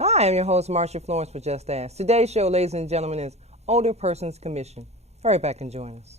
Hi, I'm your host, Marsha Florence for Just Ask. Today's show, ladies and gentlemen, is Older Persons Commission. Hurry back and join us.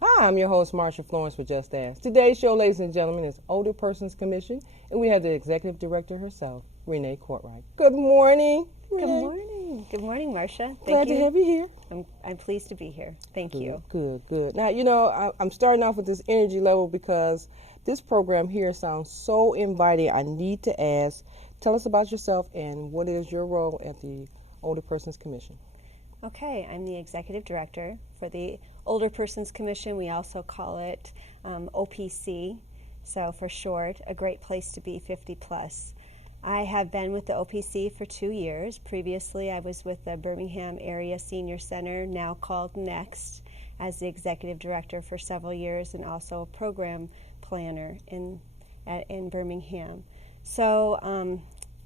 Hi, I'm your host, Marsha Florence for Just Ask. Today's show, ladies and gentlemen, is Older Persons Commission, and we have the Executive Director herself, Renee Courtright. Good morning, Renee. Good morning. Good morning, Marsha. Glad to have you here. I'm pleased to be here. Thank you. Good. Now, I'm starting off with this energy level because this program here sounds so inviting. I need to ask, tell us about yourself and what is your role at the Older Persons Commission? Okay, I'm the Executive Director for the Older Persons Commission. We also call it OPC, so for short, a great place to be 50 plus. I have been with the OPC for 2 years. Previously, I was with the Birmingham Area Senior Center, now called NEXT, as the Executive Director for several years and also a program planner in Birmingham. So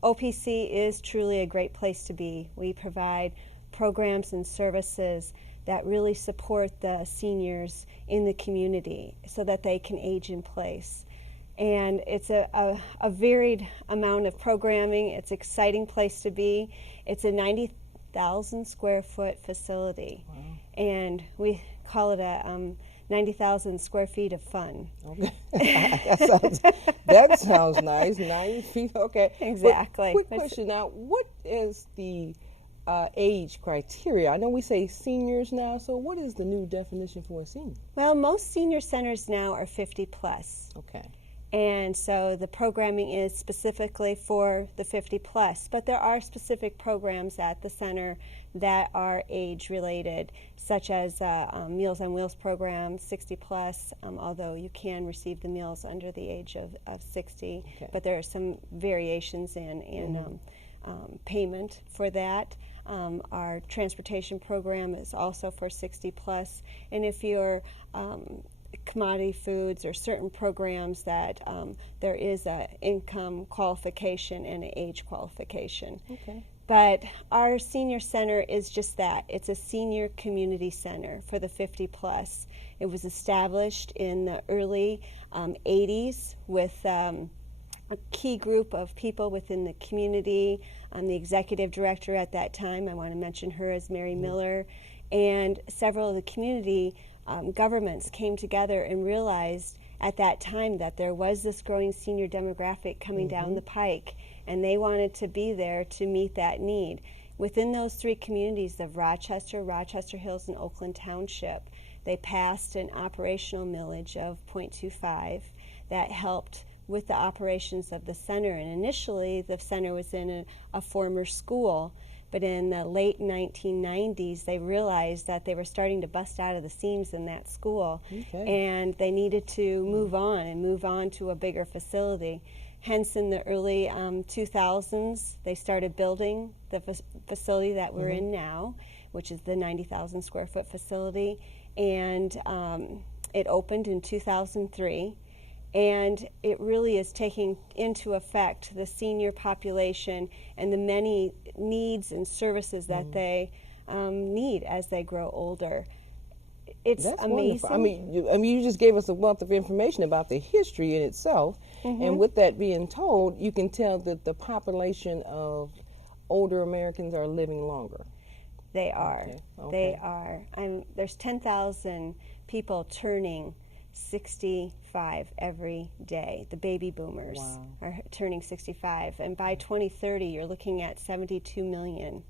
OPC is truly a great place to be. We provide programs and services that really support the seniors in the community so that they can age in place. And it's a varied amount of programming. It's an exciting place to be. It's a 90,000 square foot facility. Wow. And we call it a 90,000 square feet of fun. Okay. that sounds nice. 90 feet, okay. Exactly. Quick question now, what is the age criteria? I know we say seniors now, so what is the new definition for a senior? Well, most senior centers now are 50 plus. Okay. And so the programming is specifically for the 50 plus, but there are specific programs at the center that are age related, such as Meals on Wheels program, 60 plus, although you can receive the meals under the age of 60, Okay. but there are some variations in payment for that. Our transportation program is also for 60 plus, and if you're commodity foods or certain programs that there is a income qualification and an age qualification. Okay. But our senior center is just that. It's a senior community center for the 50 plus. It was established in the early 80s with a key group of people within the community. I'm the executive director at that time. I want to mention her as Mary Miller. And several of the community governments came together and realized at that time that there was this growing senior demographic coming down the pike, and they wanted to be there to meet that need. Within those three communities of Rochester, Rochester Hills, and Oakland Township, they passed an operational millage of 0.25 that helped with the operations of the center. And initially, the center was in a former school, but in the late 1990s, they realized that they were starting to bust out of the seams in that school, and they needed to move on to a bigger facility. Hence, in the early 2000s, they started building the facility that we're in now, which is the 90,000 square foot facility, and it opened in 2003. And it really is taking into effect the senior population and the many needs and services that they need as they grow older. It's That's amazing. wonderful. I mean, you just gave us a wealth of information about the history in itself, and with that being told, you can tell that the population of older Americans are living longer. They are. Okay. They are. There's 10,000 people turning 65 every day. The baby boomers are turning 65, and by 2030 you're looking at 72 million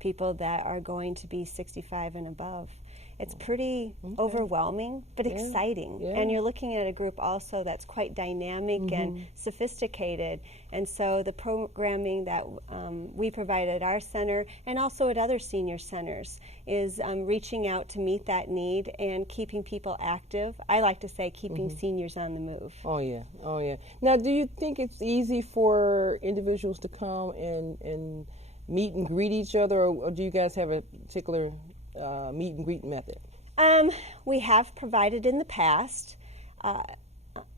people that are going to be 65 and above. It's pretty overwhelming, but exciting. Yeah. And you're looking at a group also that's quite dynamic and sophisticated. And so the programming that we provide at our center and also at other senior centers is reaching out to meet that need and keeping people active. I like to say keeping seniors on the move. Oh yeah, oh yeah. Now, do you think it's easy for individuals to come and meet and greet each other, or do you guys have a particular meet and greet method? We have provided in the past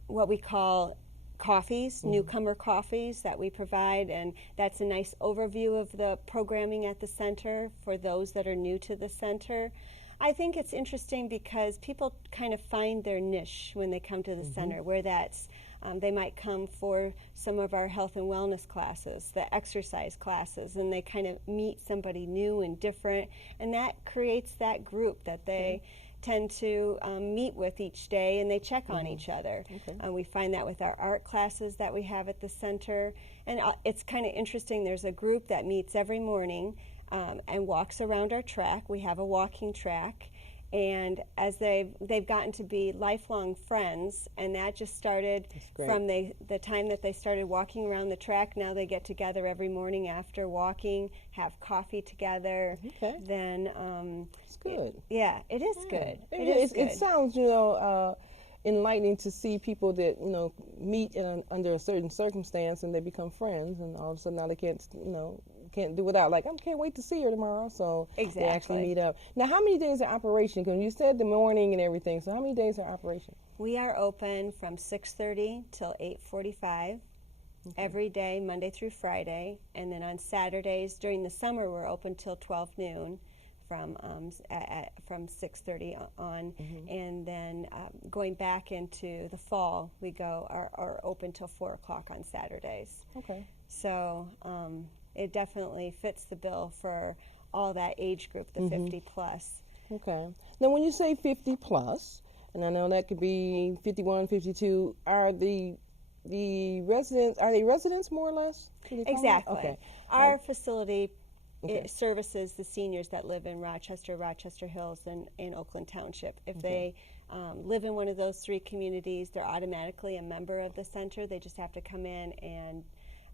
what we call coffees, newcomer coffees that we provide, and that's a nice overview of the programming at the center for those that are new to the center. I think it's interesting because people kind of find their niche when they come to the center, where that's they might come for some of our health and wellness classes, the exercise classes, and they kind of meet somebody new and different, and that creates that group that they tend to meet with each day, and they check on each other. We find that with our art classes that we have at the center, and it's kind of interesting. There's a group that meets every morning and walks around our track. We have a walking track, and as they've gotten to be lifelong friends, and that just started from the time that they started walking around the track. Now they get together every morning after walking, have coffee together. Then It's good. it is good. It sounds, enlightening to see people that meet under a certain circumstance and they become friends, and all of a sudden now they can't do without. Like, I can't wait to see her tomorrow, so they actually meet up. Now, how many days are operation? Because you said the morning and everything, so how many days are operation? We are open from 6:30 till 8:45 every day, Monday through Friday, and then on Saturdays during the summer we're open till 12 noon. From 6:30 on, and then going back into the fall, we are open till 4 o'clock on Saturdays. Okay. So it definitely fits the bill for all that age group, the 50 plus. Okay. Now, when you say 50 plus, and I know that could be 51, 52, are the residents, are they residents more or less? Exactly. Okay. Our facility it services the seniors that live in Rochester, Rochester Hills, and Oakland Township. If they live in one of those three communities, they're automatically a member of the center. They just have to come in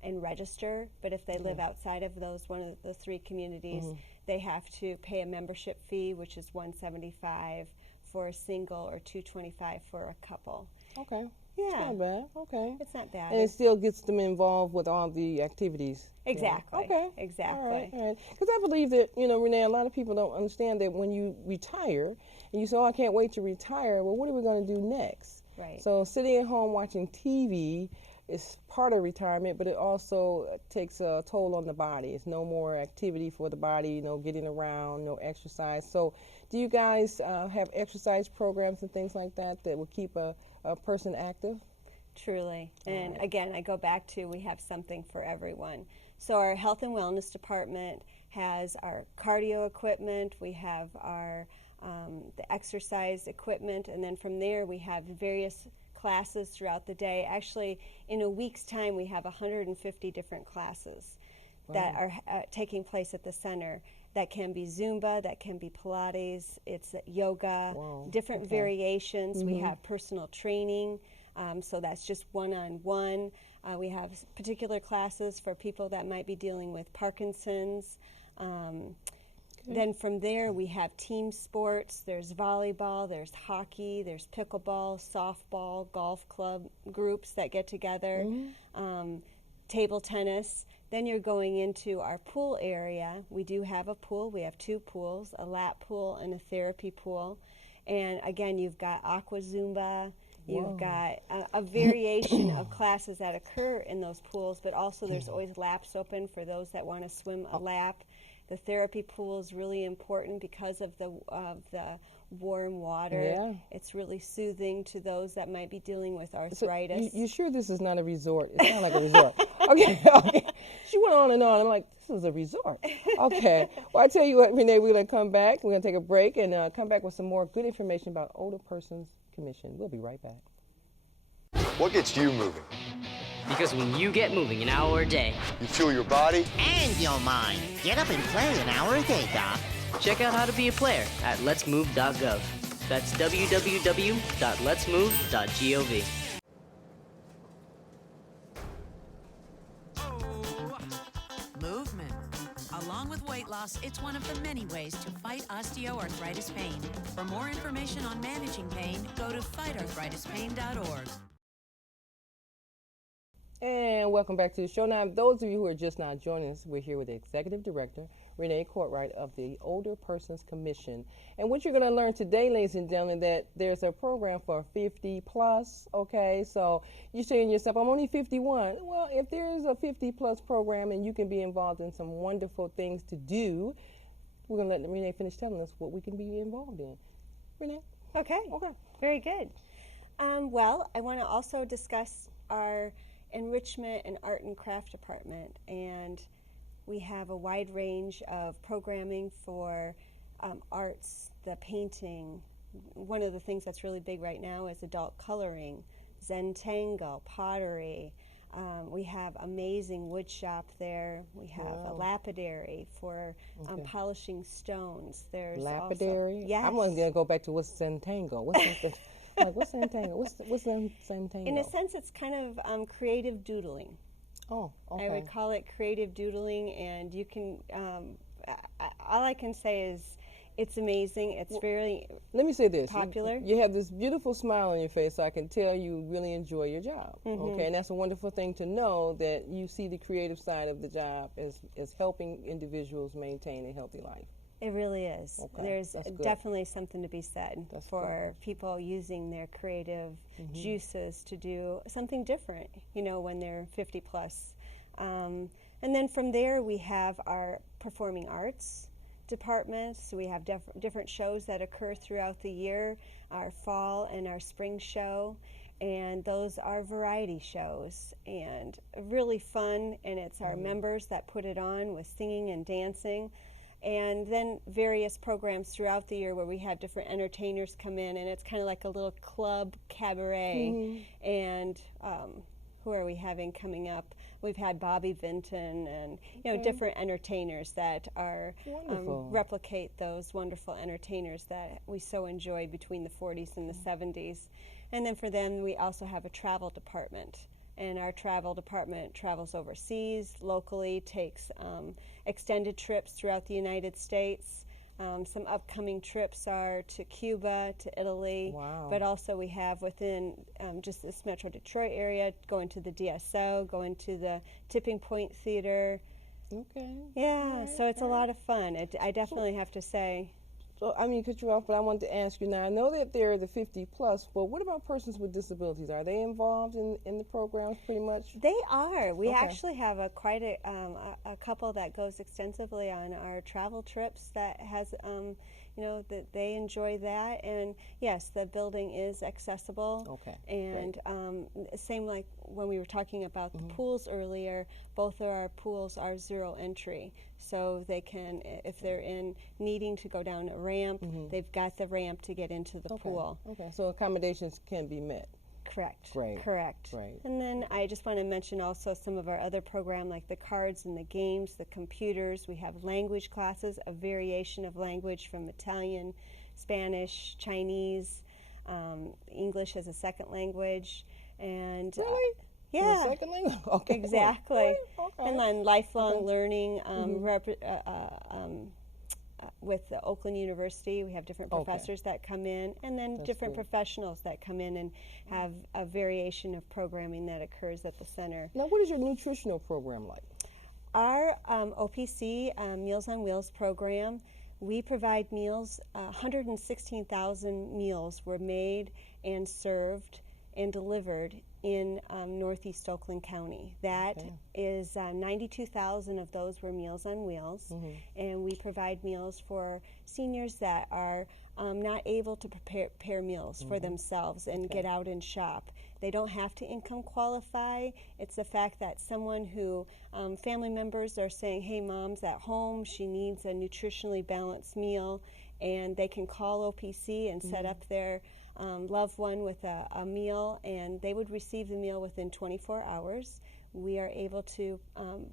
and register. But if they live outside of one of the three communities, they have to pay a membership fee, which is $175 for a single or $225 for a couple. Okay. Yeah. It's not bad. Okay. It's not bad. And it still gets them involved with all the activities. Exactly. Okay. Exactly. All right. Because I believe that, Renee, a lot of people don't understand that when you retire and you say, I can't wait to retire, well, what are we going to do next? Right. So sitting at home watching TV is part of retirement, but it also takes a toll on the body. It's no more activity for the body, getting around, no exercise. So do you guys have exercise programs and things like that will keep a person active? Truly. And again, I go back to we have something for everyone. So our health and wellness department has our cardio equipment, we have our the exercise equipment, and then from there we have various classes throughout the day. Actually, in a week's time, we have 150 different classes that are taking place at the center. That can be Zumba, that can be Pilates, it's yoga, different variations. We have personal training, so that's just one-on-one. We have particular classes for people that might be dealing with Parkinson's. Then from there we have team sports. There's volleyball, there's hockey, there's pickleball, softball, golf club groups that get together, table tennis. Then you're going into our pool area. We do have a pool. We have two pools, a lap pool and a therapy pool. And again, you've got aqua Zumba. You've got a variation of classes that occur in those pools, but also there's always laps open for those that want to swim a lap. The therapy pool is really important because of the warm water. Yeah. It's really soothing to those that might be dealing with arthritis. So you sure this is not a resort? It's not like a resort. Okay. She went on and on. I'm like, this is a resort. Okay. Well, I tell you what, Renee, we're going to come back. We're going to take a break and come back with some more good information about Older Persons Commission. We'll be right back. What gets you moving? Because when you get moving an hour a day, You fuel your body, And your mind. Get up and play an hour a day, Doc. check out how to be a player at letsmove.gov. That's www.letsmove.gov. Movement. Along with weight loss, it's one of the many ways to fight osteoarthritis pain. For more information on managing pain, go to fightarthritispain.org. And welcome back to the show. Now, those of you who are just now joining us, we're here with the Executive Director, Renee Courtright of the Older Persons Commission. And what you're going to learn today, ladies and gentlemen, that there's a program for 50 plus, okay? So you're saying to yourself, I'm only 51. Well, if there is a 50 plus program and you can be involved in some wonderful things to do, we're going to let Renee finish telling us what we can be involved in. Renee? Okay. Okay. Very good. Well, I want to also discuss our enrichment and art and craft department, and we have a wide range of programming for arts, the painting. One of the things that's really big right now is adult coloring, Zentangle, pottery. We have amazing wood shop there. We have a lapidary for polishing stones. There's Lapidary? Also, yes. I'm going to go back to what's Zentangle. What's that? Like, what's Zentangle? What's Zentangle? In a sense, it's kind of creative doodling. Oh, okay. I would call it creative doodling, and you can, all I can say is it's amazing. It's very Let me say this. popular. You have this beautiful smile on your face, so I can tell you really enjoy your job. Mm-hmm. Okay, and that's a wonderful thing to know, that you see the creative side of the job as helping individuals maintain a healthy life. It really is. Okay, There's that's good. definitely something to be said That's for people using their creative juices to do something different, you know, when they're 50 plus. And then from there we have our performing arts department. So we have different shows that occur throughout the year, our fall and our spring show. And those are variety shows and really fun, and it's our members that put it on with singing and dancing. And then various programs throughout the year where we have different entertainers come in, and it's kind of like a little club cabaret. And who are we having coming up? We've had Bobby Vinton and different entertainers that are replicate those wonderful entertainers that we so enjoyed between the 40s and the 70s. And then for them, we also have a travel department. And our travel department travels overseas, locally, takes extended trips throughout the United States. Some upcoming trips are to Cuba, to Italy, but also we have within just this Metro Detroit area, going to the DSO, going to the Tipping Point Theater. Okay. Yeah, so it's a lot of fun. I definitely have to say. So, I mean, cut you off, but I wanted to ask you now. I know that they're the 50 plus, but what about persons with disabilities? Are they involved in the programs pretty much? They are. We Okay. actually have quite a couple that goes extensively on our travel trips that has, that they enjoy that. And yes, the building is accessible. Okay. And same like when we were talking about the pools earlier, both of our pools are zero entry. So they can, if they're needing to go down a ramp, they've got the ramp to get into the pool. Okay, so accommodations can be met. Correct. Great. Correct. Great. And then I just want to mention also some of our other program, like the cards and the games, the computers. We have language classes, a variation of language from Italian, Spanish, Chinese, English as a second language, and Really? yeah, The second language? Okay. exactly. Okay. And then lifelong learning. With the Oakland University, we have different professors that come in, and then different professionals that come in and have a variation of programming that occurs at the center. Now, what is your nutritional program like? Our OPC, Meals on Wheels program, we provide meals. 116,000 meals were made and served and delivered in Northeast Oakland County. That is 92,000 of those were Meals on Wheels, and we provide meals for seniors that are not able to prepare meals for themselves and get out and shop. They don't have to income qualify. It's the fact that someone who, family members are saying, hey, mom's at home, she needs a nutritionally balanced meal, and they can call OPC and set up their loved one with a meal, and they would receive the meal within 24 hours. We are able to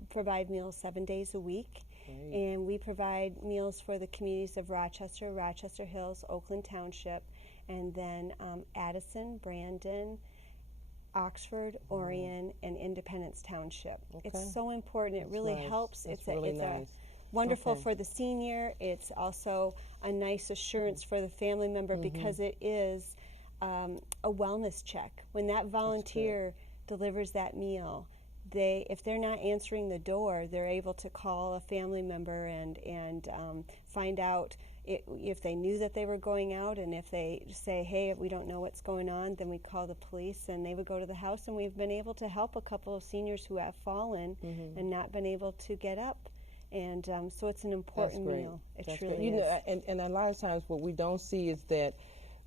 provide meals 7 days a week, Great. And we provide meals for the communities of Rochester, Rochester Hills, Oakland Township, and then Addison, Brandon, Oxford, Orion, and Independence Township. Okay. It's so important. It That's really nice. helps. That's It's really it's nice. wonderful Okay. for the senior. It's also a nice assurance for the family member because it is a wellness check. When that volunteer delivers that meal, if they're not answering the door, they're able to call a family member and find out if they knew that they were going out, and if they say, hey, we don't know what's going on, then we call the police and they would go to the house, and we've been able to help a couple of seniors who have fallen and not been able to get up. And so it's an important That's great. meal. It That's truly great. You is. know, and a lot of times what we don't see is that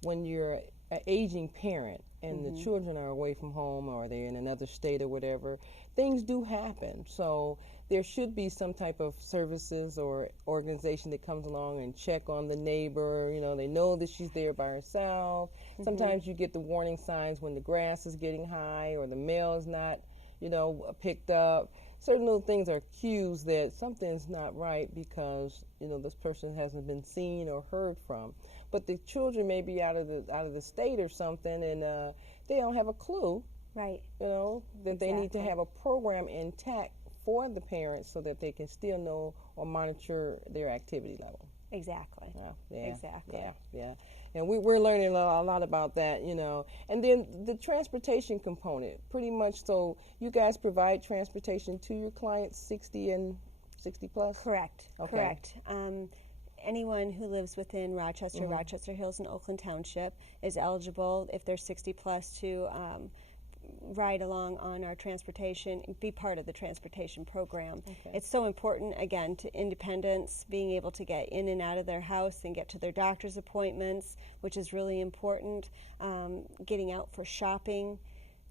when you're an aging parent and the children are away from home or they're in another state or whatever, things do happen. So there should be some type of services or organization that comes along and check on the neighbor. You know, they know that she's there by herself. Sometimes you get the warning signs when the grass is getting high or the mail is not, you know, picked up. Certain little things are cues that something's not right because, you know, this person hasn't been seen or heard from. But the children may be out of the state or something, and they don't have a clue, Right. you know, that they need to Exactly. have a program intact for the parents so that they can still know or monitor their activity level. Exactly. Yeah, Exactly. Yeah. And we're learning a lot about that, you know. And then the transportation component, pretty much. So you guys provide transportation to your clients 60 and 60 plus? Correct. Okay. Correct. Anyone who lives within Rochester, Rochester Hills, and Oakland Township is eligible, if they're 60 plus, to ride along on our transportation, be part of the transportation program. It's so important, again, to independence, being able to get in and out of their house and get to their doctor's appointments, which is really important, getting out for shopping,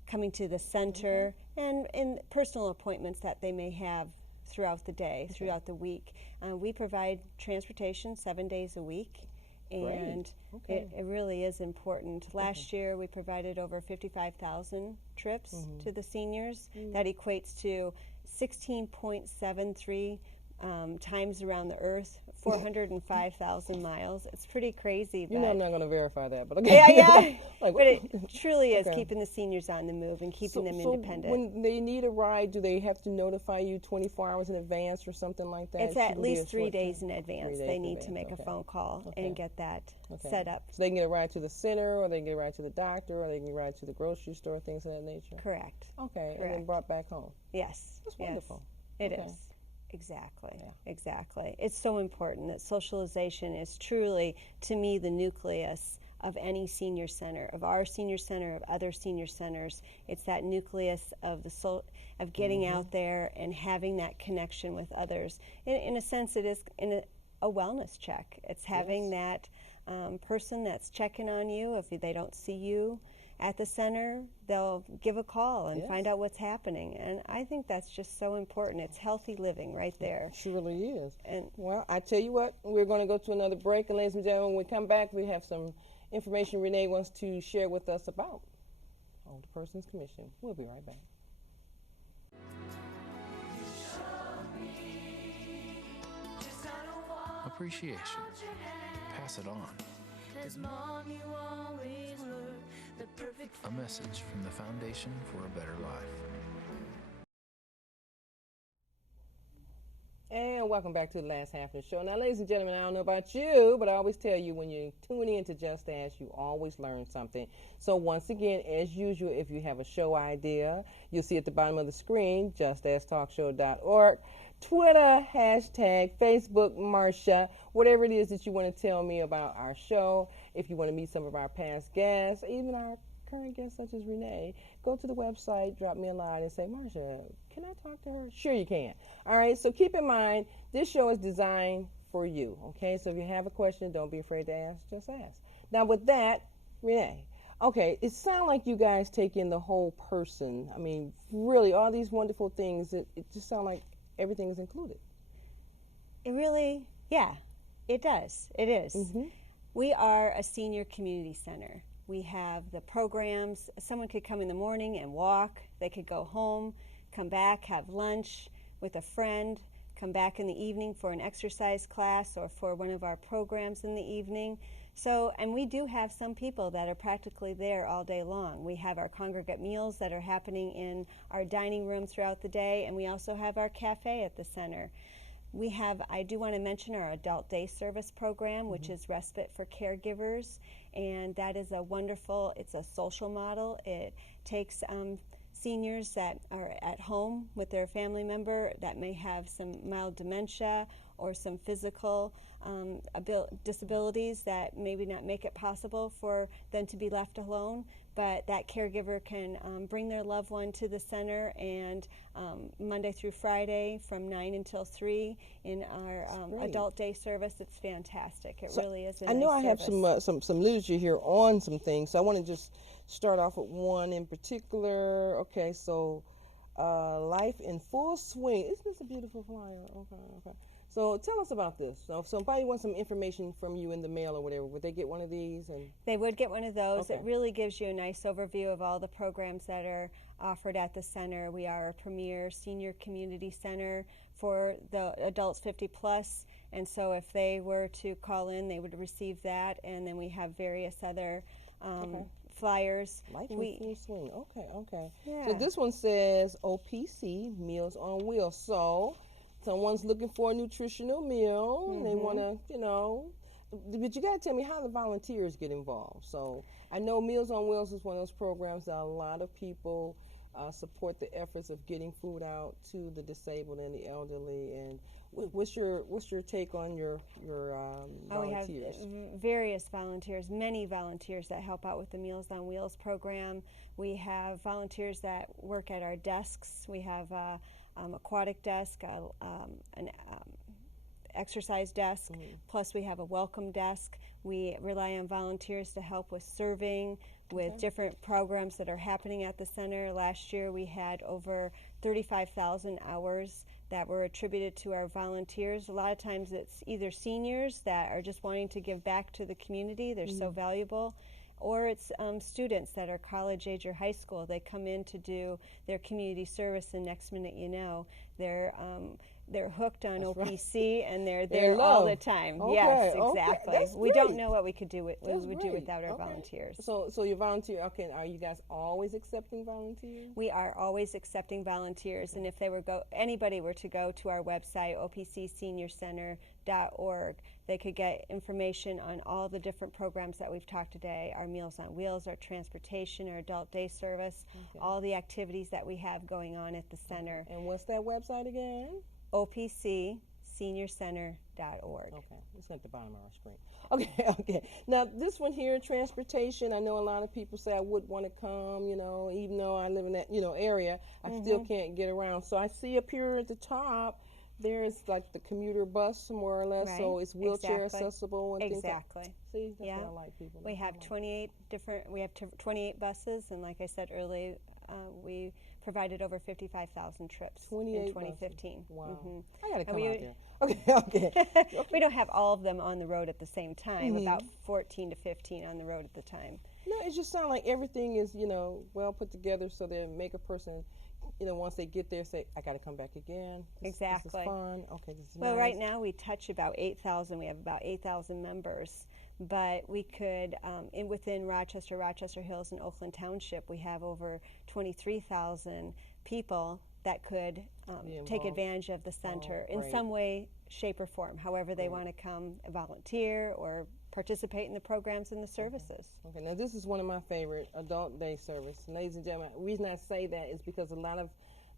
coming to the center, and personal appointments that they may have throughout the day, throughout the week. We provide transportation 7 days a week, and Okay. it really is important. Last year we provided over 55,000 trips to the seniors. That equates to 16.73 times around the earth, 405,000 miles. It's pretty crazy. You know but I'm not going to verify that, but okay. yeah. Like, But it truly is Okay. keeping the seniors on the move and keeping them independent. When they need a ride, do they have to notify you 24 hours in advance or something like that? It's It at shouldn't be a least 3 short days time. in advance. 3 days They in need to advance, make a okay. phone call Okay. and get that Okay. set up. So they can get a ride to the center, or they can get a ride to the doctor, or they can get a ride to the grocery store, things of that nature. Correct. Okay, and then Correct. brought back home. Yes. That's yes. wonderful. It Okay. is. Exactly. Yeah. Exactly. It's so important that socialization is truly, to me, the nucleus of any senior center, of our senior center, of other senior centers. It's that nucleus of of getting out there and having that connection with others. In a sense, it is a wellness check. It's having that person that's checking on you. If they don't see you at the center, they'll give a call and Yes. find out what's happening. And I think that's just so important. It's healthy living right there. Surely is. And Well, I tell you what, we're going to go to another break, and ladies and gentlemen, when we come back, we have some information Renee wants to share with us about Older Persons Commission. We'll be right back. Appreciation. Pass it on. A message from the Foundation for a Better Life. And welcome back to the last half of the show. Now, ladies and gentlemen, I don't know about you, but I always tell you when you tune in to Just Ask, you always learn something. So once again, as usual, if you have a show idea, you'll see at the bottom of the screen, justasktalkshow.org, Twitter, hashtag, Facebook, Marsha, whatever it is that you want to tell me about our show. If you want to meet some of our past guests, even our current guests such as Renee, go to the website, drop me a line and say, Marsha, can I talk to her? Sure you can. All right, so keep in mind, this show is designed for you, okay? So if you have a question, don't be afraid to ask, just ask. Now with that, Renee, okay, it sounds like you guys take in the whole person. I mean, really, all these wonderful things, it just sounds like everything is included. it really, yeah, it does. It is. Mm-hmm. We are a senior community center. We have the programs. Someone could come in the morning and walk. They could go home, come back, have lunch with a friend. come back in the evening for an exercise class or for one of our programs in the evening. So, and we do have some people that are practically there all day long. We have our congregate meals that are happening in our dining room throughout the day, and we also have our cafe at the center. We have, I do want to mention our adult day service program, which is respite for caregivers, and that is a wonderful, it's a social model. It takes seniors that are at home with their family member that may have some mild dementia or some physical disabilities that maybe not make it possible for them to be left alone, but that caregiver can bring their loved one to the center, and Monday through Friday from 9 until 3 in our adult day service. It's fantastic. It really is a I know nice I have service. some literature here on some things, so I want to just start off with one in particular. Okay, so Life in Full Swing. Isn't this a beautiful flyer? Okay. So tell us about this. So if somebody wants some information from you in the mail or whatever, would they get one of these? And They would get one of those. Okay. It really gives you a nice overview of all the programs that are offered at the center. We are a premier senior community center for the adults 50 plus, and so if they were to call in, they would receive that, and then we have various other flyers. Life in Full Swing. Okay. Yeah. So this one says OPC, Meals on Wheels. So someone's looking for a nutritional meal, and they want to, but you got to tell me how the volunteers get involved. So I know Meals on Wheels is one of those programs that a lot of people support the efforts of getting food out to the disabled and the elderly. And what's your take on your volunteers? We have various volunteers, many volunteers that help out with the Meals on Wheels program. We have volunteers that work at our desks. We have aquatic desk, an exercise desk, plus we have a welcome desk. We rely on volunteers to help with serving, with different programs that are happening at the center. Last year we had over 35,000 hours that were attributed to our volunteers. A lot of times it's either seniors that are just wanting to give back to the community, they're so valuable, or it's students that are college age or high school. They come in to do their community service, and next minute you know, they're hooked on OPC, and they're there all the time. Okay, yes, okay. exactly. That's We don't great. know what we could do That's would do great. without our Okay. volunteers. So your volunteer, okay, are you guys always accepting volunteers? We are always accepting volunteers, and if anybody were to go to our website, opcseniorcenter.org, they could get information on all the different programs that we've talked today, our Meals on Wheels, our transportation, our adult day service, all the activities that we have going on at the center. And what's that website again? opcseniorcenter.org. Okay, it's at the bottom of our screen. Okay. Now this one here, transportation. I know a lot of people say I would want to come, even though I live in that, area, I still can't get around. So I see up here at the top, there's like the commuter bus, more or less. Right, So it's wheelchair exactly. accessible and things like. Exactly. See, that's Yeah. what I like, people. We have 28 buses, and like I said earlier, we provided over 55,000 trips 28 in buses. 2015. Wow. I gotta come we- out there. Okay. We don't have all of them on the road at the same time, about 14 to 15 on the road at the time. No, it just sounds like everything is, well put together so they make a person, once they get there, say, I got to come back again. This is Exactly. fun. Okay, this is Well, nice. right now we touch about 8,000. We have about 8,000 members, but we could, within Rochester Hills, and Oakland Township, we have over 23,000 people that could take involved. advantage of the center in great. some way, shape, or form. However they want to come volunteer or participate in the programs and the services. Okay, now this is one of my favorite, adult day service. And ladies and gentlemen, the reason I say that is because a lot of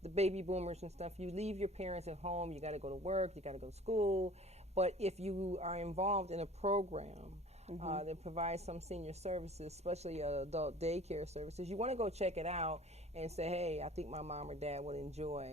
the baby boomers and stuff, you leave your parents at home, you got to go to work, you got to go to school. But if you are involved in a program that provides some senior services, especially adult daycare services, you want to go check it out and say, hey, I think my mom or dad would enjoy,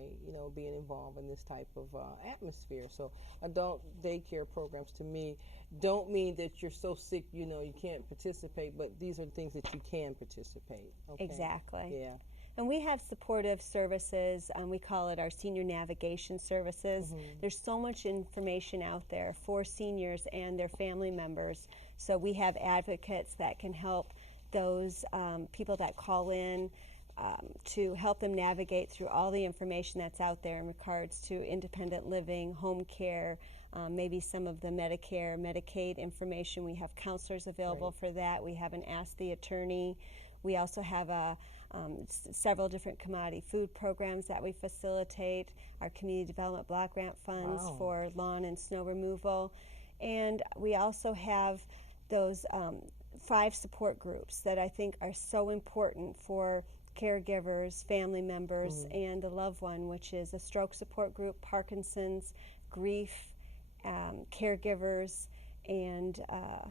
being involved in this type of atmosphere. So adult daycare programs, to me, don't mean that you're so sick, you can't participate, but these are the things that you can participate. Okay? Exactly. Yeah. And we have supportive services. We call it our senior navigation services. There's so much information out there for seniors and their family members. So we have advocates that can help those people that call in to help them navigate through all the information that's out there in regards to independent living, home care, maybe some of the Medicare, Medicaid information. We have counselors available for that. We have an Ask the Attorney. We also have several different commodity food programs that we facilitate, our community development block grant funds for lawn and snow removal. And we also have those 5 support groups that I think are so important for caregivers, family members, and the loved one, which is a stroke support group, Parkinson's, grief, caregivers, and a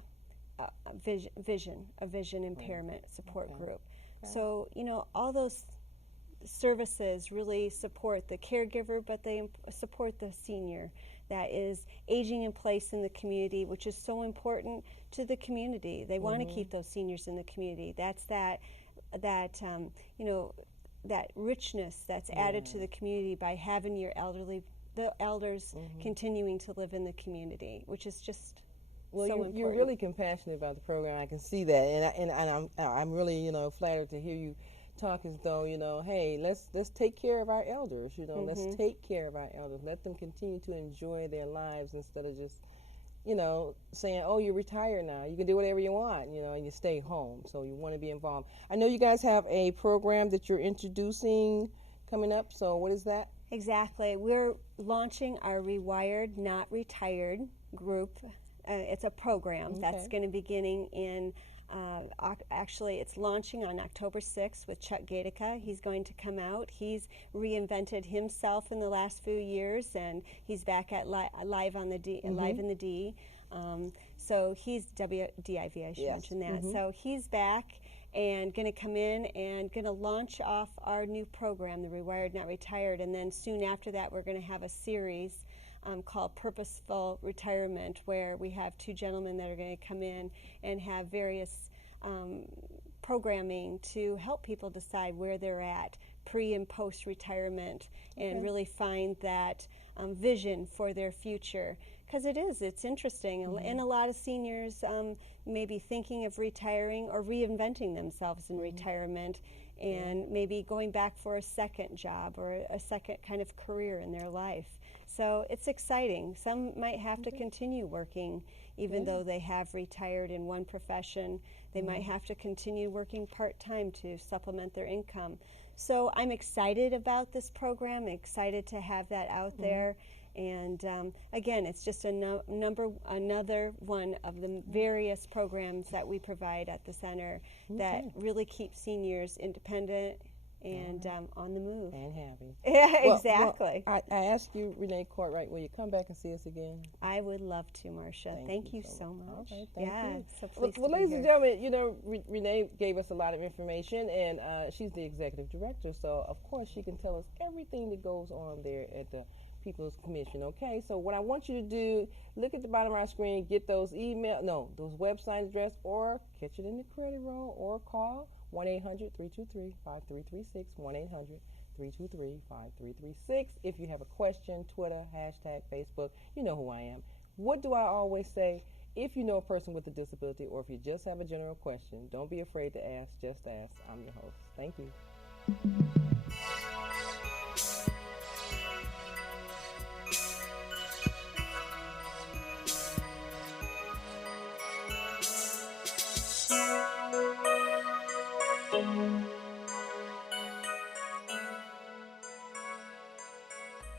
vision impairment support group. So, you know, all those services really support the caregiver, but they support the senior that is aging in place in the community, which is so important to the community. They want to keep those seniors in the community. That's that you know, that richness that's added to the community by having the elders continuing to live in the community, which is just so important. You're really compassionate about the program. I can see that, and I'm really, you know, flattered to hear you talk as though, you know, hey, let's take care of our elders. You know, let's take care of our elders. Let them continue to enjoy their lives instead of just, you know, saying, oh, you're retired now, you can do whatever you want, you know, and you stay home. So you want to be involved. I know you guys have a program that you're introducing coming up. So what is that? Exactly. We're launching our Rewired Not Retired group. It's a program that's going to be beginning in, actually it's launching on October 6th with Chuck Gatica. He's going to come out. He's reinvented himself in the last few years, and he's back at Live on the D, Live in the D. So he's WDIV, I should mention that. So he's back and going to come in and going to launch off our new program, the Rewired Not Retired, and then soon after that we're going to have a series called Purposeful Retirement, where we have 2 gentlemen that are going to come in and have various programming to help people decide where they're at pre and post retirement and really find that vision for their future. Because it's interesting, and a lot of seniors may be thinking of retiring or reinventing themselves in retirement, and maybe going back for a second job or a second kind of career in their life. So it's exciting. Some might have to continue working even though they have retired in one profession. They might have to continue working part-time to supplement their income. So I'm excited about this program, excited to have that out there. And again, it's just another one of the various programs that we provide at the center that really keep seniors independent and on the move. And happy. Yeah, exactly. Well, I asked you, Renee Courtright, will you come back and see us again? I would love to, Marcia. Thank you so much. Okay, thank you. So pleased Well, to be ladies here. and gentlemen, you know, Renee gave us a lot of information, and she's the executive director, so of course she can tell us everything that goes on there at the People's Commission. Okay, so what I want you to do, look at the bottom of our screen, get those those website address, or catch it in the credit roll, or call 1-800-323-5336, 1-800-323-5336. If you have a question, Twitter, hashtag, Facebook, you know who I am. What do I always say? If you know a person with a disability, or if you just have a general question, don't be afraid to ask, just ask. I'm your host. Thank you.